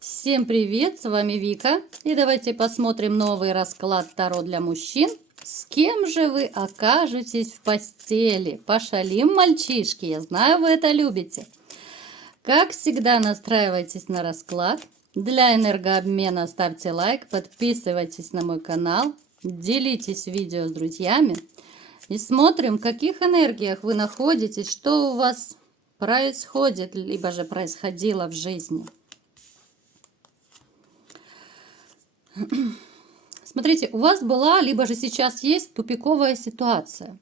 Всем привет, с вами Вика. И давайте посмотрим новый расклад Таро для мужчин. С кем же вы окажетесь в постели? Пошалим, мальчишки, я знаю, вы это любите. Как всегда, настраивайтесь на расклад. Для энергообмена ставьте лайк, подписывайтесь на мой канал, делитесь видео с друзьями. И смотрим, в каких энергиях вы находитесь, что у вас происходит, либо же происходило в жизни. Смотрите, у вас была, либо же сейчас есть тупиковая ситуация.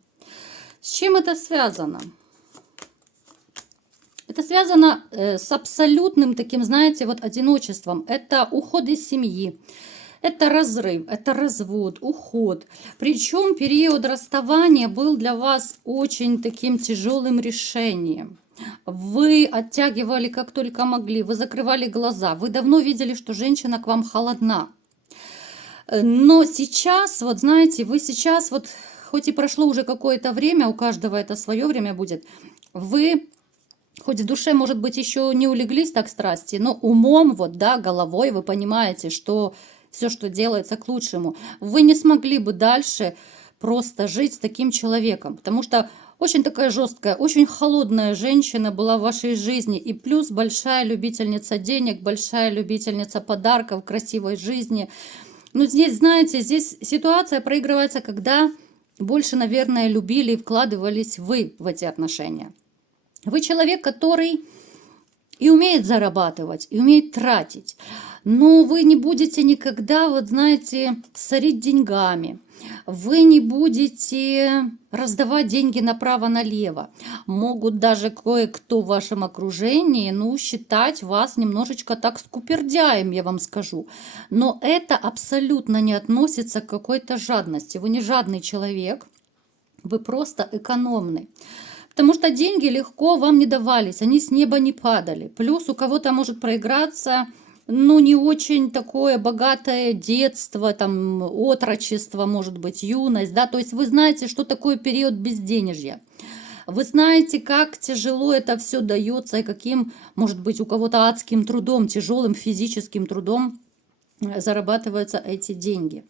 С чем это связано? Это связано с абсолютным таким, знаете, вот одиночеством. Это уход из семьи, это разрыв, это развод, уход. Причем период расставания был для вас очень таким тяжелым решением. Вы оттягивали как только могли, вы закрывали глаза, вы давно видели, что женщина к вам холодна. Но сейчас, вот знаете, вы сейчас, вот хоть и прошло уже какое-то время, у каждого это свое время будет, вы, хоть в душе, может быть, еще не улеглись так страсти, но умом, вот, да, головой вы понимаете, что все, что делается, к лучшему. Вы не смогли бы дальше просто жить с таким человеком, потому что очень такая жесткая, очень холодная женщина была в вашей жизни, и плюс большая любительница денег, большая любительница подарков, красивой жизни. Но здесь, знаете, здесь ситуация проигрывается, когда больше, наверное, любили и вкладывались вы в эти отношения. Вы человек, который и умеет зарабатывать, и умеет тратить. Но вы не будете никогда, вот знаете, сорить деньгами. Вы не будете раздавать деньги направо-налево. Могут даже кое-кто в вашем окружении, считать вас немножечко так скупердяем, я вам скажу. Но это абсолютно не относится к какой-то жадности. Вы не жадный человек, вы просто экономный. Потому что деньги легко вам не давались, они с неба не падали. Плюс у кого-то может проиграться, не очень такое богатое детство, там, отрочество, может быть, юность, да, то есть вы знаете, что такое период безденежья. Вы знаете, как тяжело это все дается и каким, может быть, у кого-то адским трудом, тяжелым физическим трудом зарабатываются эти деньги.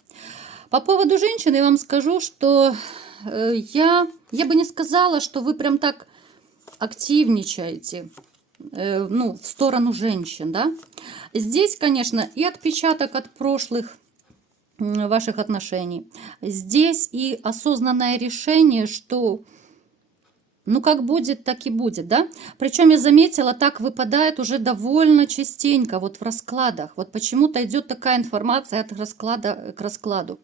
По поводу женщин я вам скажу, что я бы не сказала, что вы прям так активничаете, в сторону женщин, да. Здесь, конечно, и отпечаток от прошлых ваших отношений. Здесь и осознанное решение, что как будет, так и будет, да. Причем я заметила, так выпадает уже довольно частенько вот в раскладах. Вот почему-то идет такая информация от расклада к раскладу.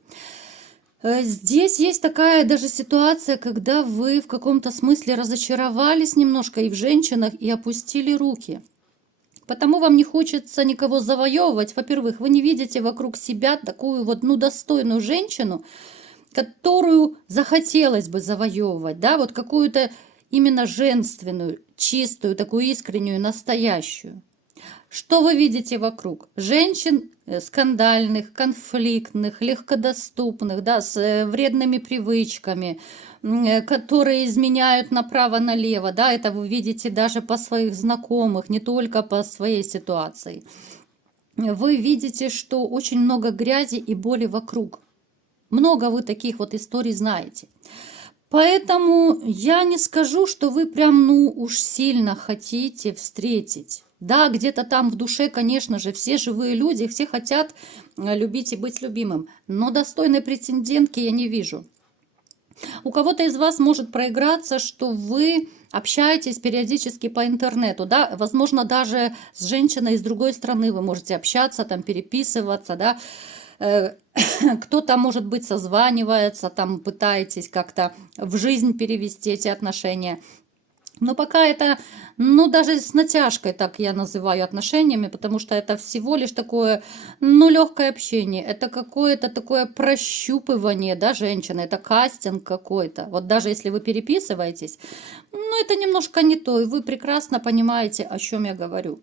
Здесь есть такая даже ситуация, когда вы в каком-то смысле разочаровались немножко и в женщинах, и опустили руки. Потому вам не хочется никого завоевывать. Во-первых, вы не видите вокруг себя такую вот, достойную женщину, которую захотелось бы завоевывать, да, вот какую-то именно женственную, чистую, такую искреннюю, настоящую. Что вы видите вокруг? Женщин скандальных, конфликтных, легкодоступных, да, с вредными привычками, которые изменяют направо-налево. Да, это вы видите даже по своих знакомых, не только по своей ситуации. Вы видите, что очень много грязи и боли вокруг. Много вы таких вот историй знаете. Поэтому я не скажу, что вы прям, уж сильно хотите встретить. Да, где-то там в душе, конечно же, все живые люди, все хотят любить и быть любимым. Но достойной претендентки я не вижу. У кого-то из вас может проиграться, что вы общаетесь периодически по интернету, да, возможно, даже с женщиной из другой страны вы можете общаться, там, переписываться, да. Кто-то, может быть, созванивается, там пытаетесь как-то в жизнь перевести эти отношения. Но пока это, даже с натяжкой, так я называю отношениями, потому что это всего лишь такое, легкое общение. Это какое-то такое прощупывание, да, женщины, это кастинг какой-то. Вот даже если вы переписываетесь, это немножко не то, и вы прекрасно понимаете, о чем я говорю.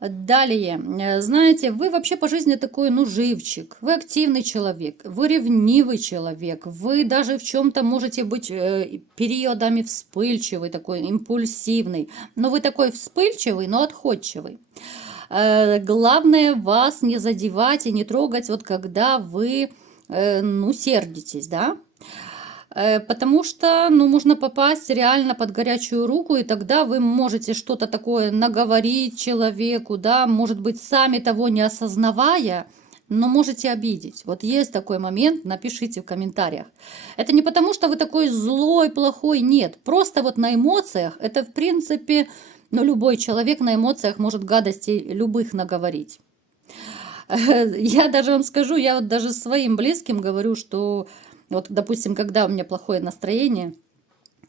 Далее, знаете, вы вообще по жизни такой, живчик, вы активный человек, вы ревнивый человек, вы даже в чем-то можете быть периодами вспыльчивый, такой импульсивный, но вы такой вспыльчивый, но отходчивый. Главное вас не задевать и не трогать, вот когда вы, ну, сердитесь, да. Потому что, ну, можно попасть реально под горячую руку, и тогда вы можете что-то такое наговорить человеку, да, может быть, сами того не осознавая, но можете обидеть. Вот есть такой момент, напишите в комментариях. Это не потому, что вы такой злой, плохой, нет. Просто вот на эмоциях, это в принципе, ну, любой человек на эмоциях может гадостей любых наговорить. Я даже вам скажу, я вот даже своим близким говорю, что вот, допустим, когда у меня плохое настроение,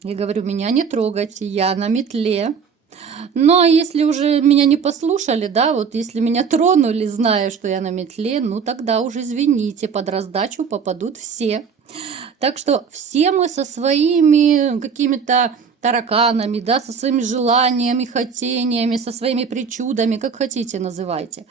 я говорю, меня не трогать, я на метле. Ну, а если уже меня не послушали, да, вот если меня тронули, зная, что я на метле, ну, тогда уже, извините, под раздачу попадут все. Так что все мы со своими какими-то тараканами, да, со своими желаниями, хотениями, со своими причудами, как хотите называйте.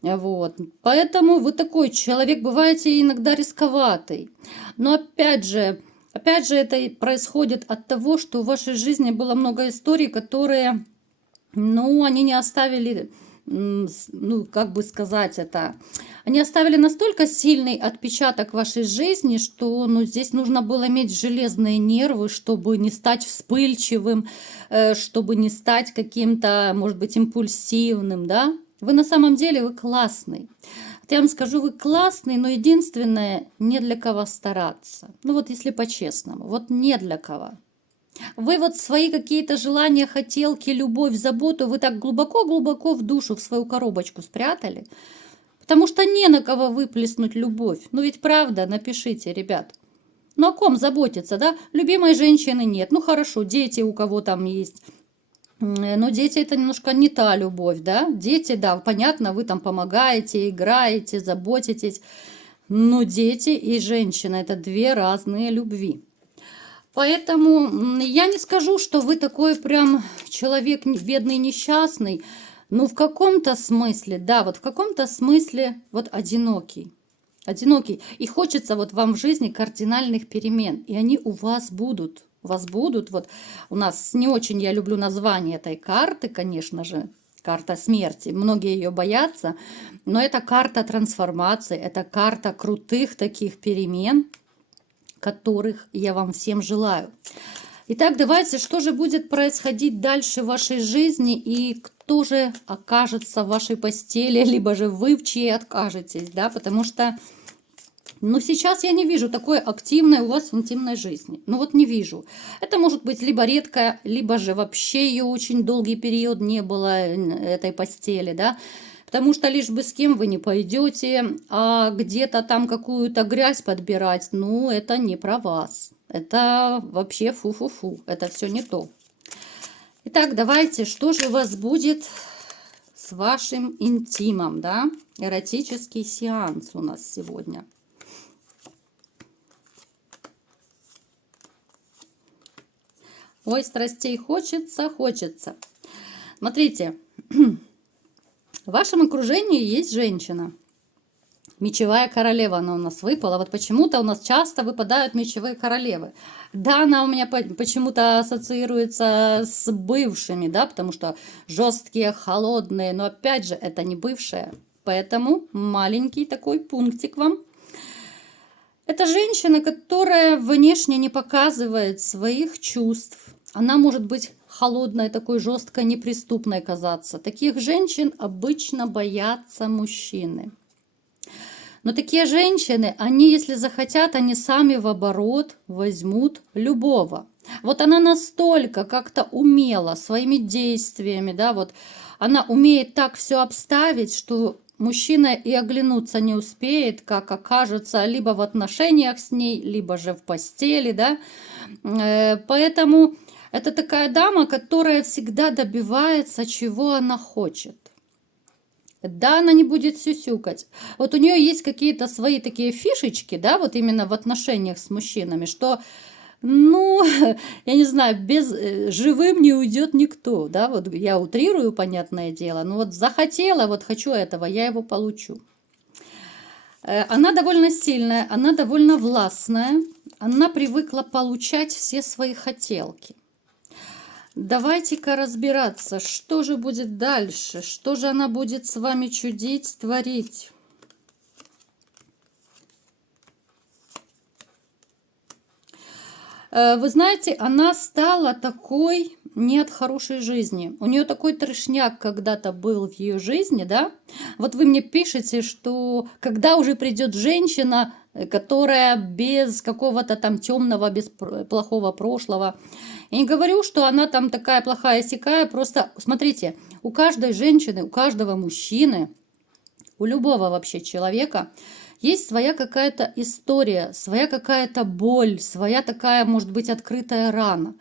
Вот. Поэтому вы такой человек, бываете иногда рисковатый. Но опять же, это и происходит от того, что в вашей жизни было много историй, которые, ну, они не оставили, ну, как бы сказать это, они оставили настолько сильный отпечаток в вашей жизни, что, ну, здесь нужно было иметь железные нервы, чтобы не стать вспыльчивым, чтобы не стать каким-то, может быть, импульсивным, да. Вы на самом деле, вы классный. Вот я вам скажу, вы классный, но единственное, не для кого стараться. Ну вот если по-честному, вот не для кого. Вы вот свои какие-то желания, хотелки, любовь, заботу, вы так глубоко-глубоко в душу, в свою коробочку спрятали, потому что не на кого выплеснуть любовь. Ну ведь правда, напишите, ребят. Ну о ком заботиться, да? Любимой женщины нет. Ну хорошо, дети у кого там есть. Но дети это немножко не та любовь, да? Дети, да, понятно, вы там помогаете, играете, заботитесь. Но дети и женщина это две разные любви. Поэтому я не скажу, что вы такой прям человек бедный, несчастный. Но в каком-то смысле, да, вот в каком-то смысле вот одинокий. Одинокий. И хочется вот вам в жизни кардинальных перемен. И они у вас будут. У вас будут. Вот у нас не очень я люблю название этой карты, конечно же. Карта смерти. Многие ее боятся. Но это карта трансформации. Это карта крутых таких перемен, которых я вам всем желаю. Итак, давайте, что же будет происходить дальше в вашей жизни и кто же окажется в вашей постели, либо же вы в чьей откажетесь, да, потому что, ну, сейчас я не вижу такой активной у вас интимной жизни, ну, вот не вижу. Это может быть либо редко, либо же вообще ее очень долгий период не было, этой постели, да, потому что лишь бы с кем вы не пойдете, а где-то там какую-то грязь подбирать, ну, это не про вас. Это вообще фу-фу-фу. Это все не то. Итак, давайте, что же у вас будет с вашим интимом, да? Эротический сеанс у нас сегодня. Ой, страстей хочется, хочется. Смотрите, в вашем окружении есть женщина. Мечевая королева она у нас выпала. Вот почему-то у нас часто выпадают мечевые королевы. Да, она у меня почему-то ассоциируется с бывшими, да, потому что жесткие, холодные. Но опять же, это не бывшие. Поэтому маленький такой пунктик вам. Это женщина, которая внешне не показывает своих чувств. Она может быть холодной, такой жесткой, неприступной казаться. Таких женщин обычно боятся мужчины. Но такие женщины, они, если захотят, они сами в оборот возьмут любого. Вот она настолько как-то умела своими действиями, да, вот она умеет так все обставить, что мужчина и оглянуться не успеет, как окажется либо в отношениях с ней, либо же в постели, да. Поэтому это такая дама, которая всегда добивается, чего она хочет. Да, она не будет сюсюкать. Вот у нее есть какие-то свои такие фишечки, да, вот именно в отношениях с мужчинами, что, ну, я не знаю, без живым не уйдет никто, да, вот я утрирую, понятное дело, но вот захотела, вот хочу этого, я его получу. Она довольно сильная, она довольно властная, она привыкла получать все свои хотелки. Давайте-ка разбираться, что же будет дальше, что же она будет с вами чудить, творить. Вы знаете, она стала такой не от хорошей жизни. У нее такой трешняк когда-то был в ее жизни, да? Вот вы мне пишете, что когда уже придет женщина, которая без какого-то там темного, без плохого прошлого. Я не говорю, что она там такая плохая сякая, просто смотрите, у каждой женщины, у каждого мужчины, у любого вообще человека есть своя какая-то история, своя какая-то боль, своя такая, может быть, открытая рана.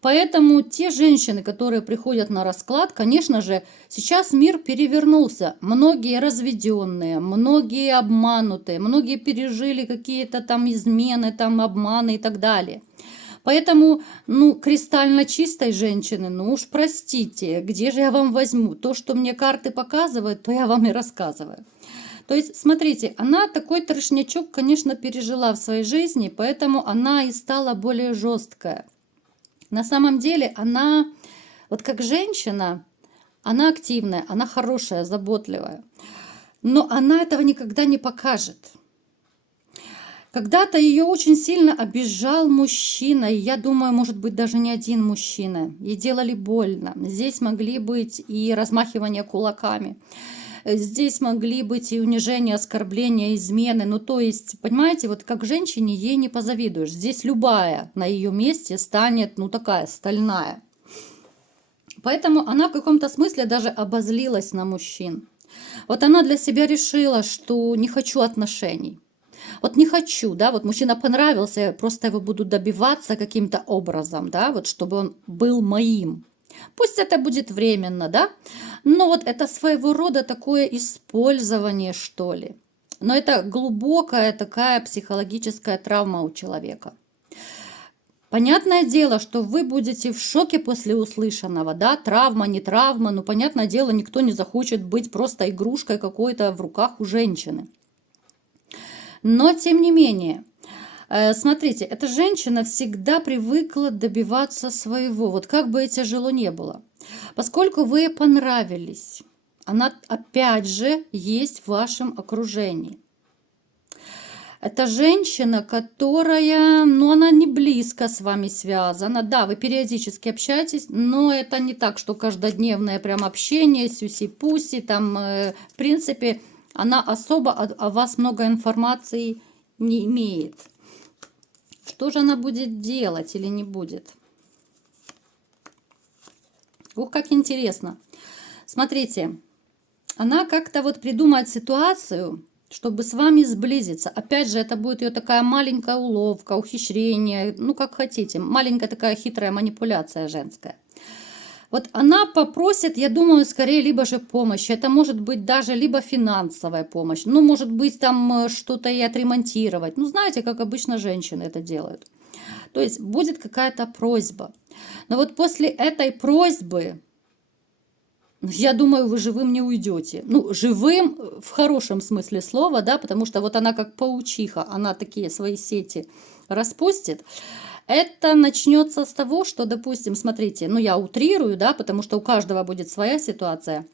Поэтому те женщины, которые приходят на расклад, конечно же, сейчас мир перевернулся. Многие разведенные, многие обманутые, многие пережили какие-то там измены, там обманы и так далее. Поэтому, ну, кристально чистой женщины, ну уж простите, где же я вам возьму? То, что мне карты показывают, то я вам и рассказываю. То есть, смотрите, она такой трешнячок, конечно, пережила в своей жизни, поэтому она и стала более жесткая. На самом деле она, вот как женщина, она активная, она хорошая, заботливая. Но она этого никогда не покажет. Когда-то ее очень сильно обижал мужчина, и я думаю, может быть, даже не один мужчина. Ей делали больно. Здесь могли быть и размахивания кулаками. Здесь могли быть и унижения, оскорбления, измены. Ну, то есть, понимаете, вот как женщине ей не позавидуешь. Здесь любая на ее месте станет, ну, такая стальная. Поэтому она в каком-то смысле даже обозлилась на мужчин. Вот она для себя решила, что не хочу отношений. Вот не хочу, да, вот мужчина понравился, я просто его буду добиваться каким-то образом, да, вот чтобы он был моим. Пусть это будет временно, да, но вот это своего рода такое использование, что ли. Но это глубокая такая психологическая травма у человека. Понятное дело, что вы будете в шоке после услышанного, да, травма, не травма, но понятное дело, никто не захочет быть просто игрушкой какой-то в руках у женщины. Но тем не менее, смотрите, эта женщина всегда привыкла добиваться своего, вот как бы ей тяжело не было. Поскольку вы ей понравились, она опять же есть в вашем окружении. Это женщина, которая, ну, она не близко с вами связана. Да, вы периодически общаетесь, но это не так, что каждодневное прям общение, сюси-пуси, там, в принципе, она особо о вас много информации не имеет. Что же она будет делать или не будет? Ух, как интересно. Смотрите, она как-то вот придумает ситуацию, чтобы с вами сблизиться. Опять же, это будет ее такая маленькая уловка, ухищрение, ну как хотите. Маленькая такая хитрая манипуляция женская. Вот она попросит, я думаю, скорее либо же помощи. Это может быть даже либо финансовая помощь. Ну, может быть, там что-то и отремонтировать. Ну, знаете, как обычно женщины это делают. То есть будет какая-то просьба. Но вот после этой просьбы, я думаю, вы живым не уйдете. Ну, живым в хорошем смысле слова, да, потому что вот она как паучиха, она такие свои сети распустит. Это начнется с того, что, допустим, смотрите, ну я утрирую, да, потому что у каждого будет своя ситуация.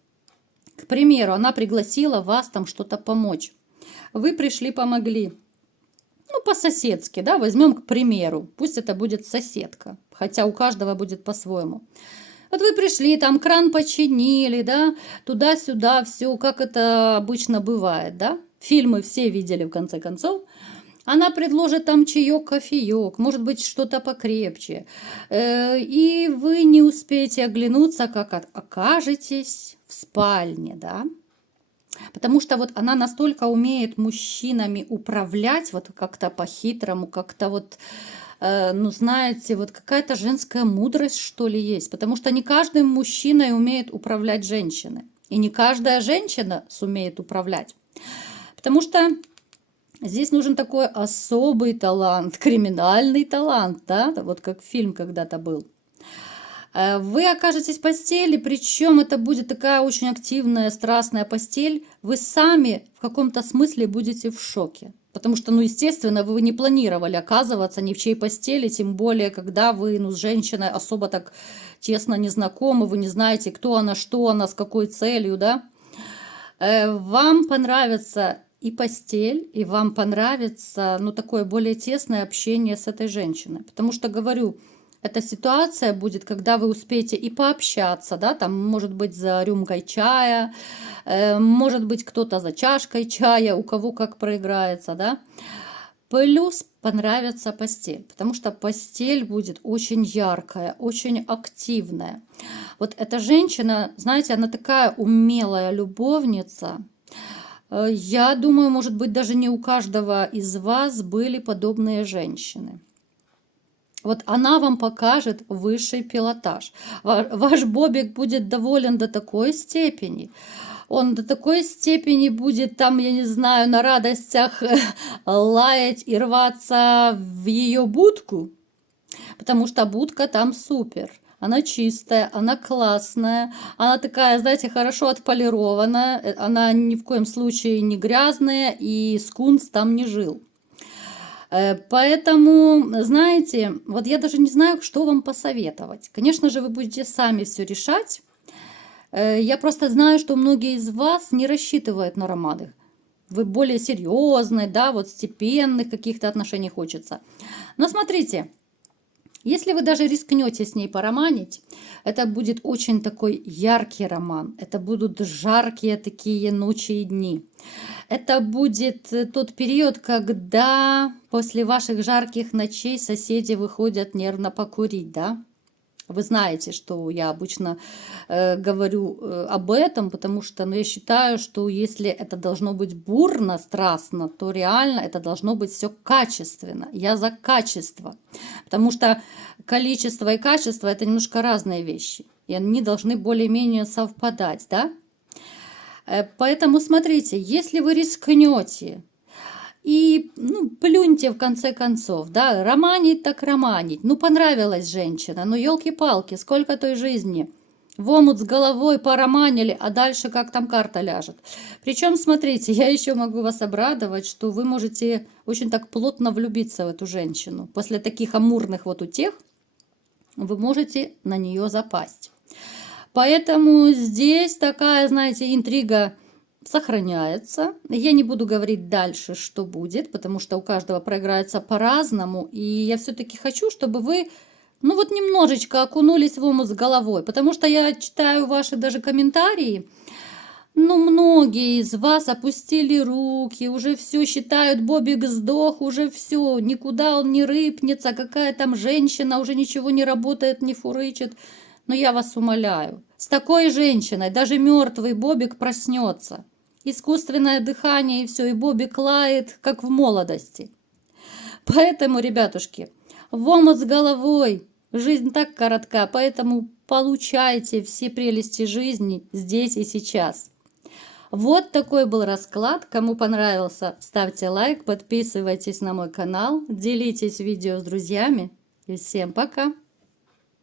К примеру, она пригласила вас там что-то помочь. Вы пришли, помогли. Ну, по-соседски, да, возьмем к примеру. Пусть это будет соседка, хотя у каждого будет по-своему. Вот вы пришли, там кран починили, да, туда-сюда, все, как это обычно бывает, да. Фильмы все видели, в конце концов. Она предложит там чаек, кофеек, может быть, что-то покрепче. И вы не успеете оглянуться, как окажетесь в спальне, да. Потому что вот она настолько умеет мужчинами управлять, вот как-то по-хитрому, как-то вот, ну, знаете, вот какая-то женская мудрость, что ли, есть. Потому что не каждый мужчина умеет управлять женщиной. И не каждая женщина сумеет управлять. Потому что здесь нужен такой особый талант, криминальный талант, да, вот как фильм когда-то был. Вы окажетесь в постели, причем это будет такая очень активная, страстная постель. Вы сами в каком-то смысле будете в шоке. Потому что, ну, естественно, вы не планировали оказываться ни в чьей постели, тем более, когда вы, ну, с женщиной особо так тесно не знакомы, вы не знаете, кто она, что она, с какой целью, да. Вам понравится и постель, и вам понравится, ну, такое более тесное общение с этой женщиной. Потому что, говорю, эта ситуация будет, когда вы успеете и пообщаться, да, там, может быть, за рюмкой чая, может быть, кто-то за чашкой чая, у кого как проиграется, да. Плюс понравится постель, потому что постель будет очень яркая, очень активная. Вот эта женщина, знаете, она такая умелая любовница. Я думаю, может быть, даже не у каждого из вас были подобные женщины. Вот она вам покажет высший пилотаж. Ваш Бобик будет доволен до такой степени. Он до такой степени будет там, я не знаю, на радостях лаять и рваться в ее будку, потому что будка там супер. Она чистая, она классная, она такая, знаете, хорошо отполированная, она ни в коем случае не грязная, и скунс там не жил. Поэтому, знаете, вот я даже не знаю, что вам посоветовать. Конечно же, вы будете сами все решать. Я просто знаю, что многие из вас не рассчитывают на романы. Вы более серьезные, да, вот степенных каких-то отношений хочется. Но смотрите, если вы даже рискнете с ней пороманить, это будет очень такой яркий роман. Это будут жаркие такие ночи и дни. Это будет тот период, когда после ваших жарких ночей соседи выходят нервно покурить, да? Вы знаете, что я обычно говорю об этом, потому что я считаю, что если это должно быть бурно, страстно, то реально это должно быть все качественно. Я за качество, потому что количество и качество – это немножко разные вещи, и они должны более-менее совпадать, да? Поэтому смотрите, если вы рискнете, и, ну, плюньте в конце концов, да, романить так романить. Ну, понравилась женщина, ну, елки-палки, сколько той жизни. В омут с головой пороманили, а дальше как там карта ляжет. Причем, смотрите, я еще могу вас обрадовать, что вы можете очень так плотно влюбиться в эту женщину. После таких амурных вот утех вы можете на нее запасть. Поэтому здесь такая, знаете, интрига сохраняется. Я не буду говорить дальше, что будет, потому что у каждого проиграется по-разному. И я все-таки хочу, чтобы вы, ну вот немножечко окунулись в омут с головой, потому что я читаю ваши даже комментарии. Ну, многие из вас опустили руки, уже все считают, Бобик сдох, уже все, никуда он не рыпнется, какая там женщина, уже ничего не работает, не фурычит. Но я вас умоляю, с такой женщиной даже мертвый Бобик проснется. Искусственное дыхание и все, и Бобик лает, как в молодости. Поэтому, ребятушки, в омут с головой. Жизнь так коротка, поэтому получайте все прелести жизни здесь и сейчас. Вот такой был расклад. Кому понравился, ставьте лайк, подписывайтесь на мой канал, делитесь видео с друзьями. И всем пока!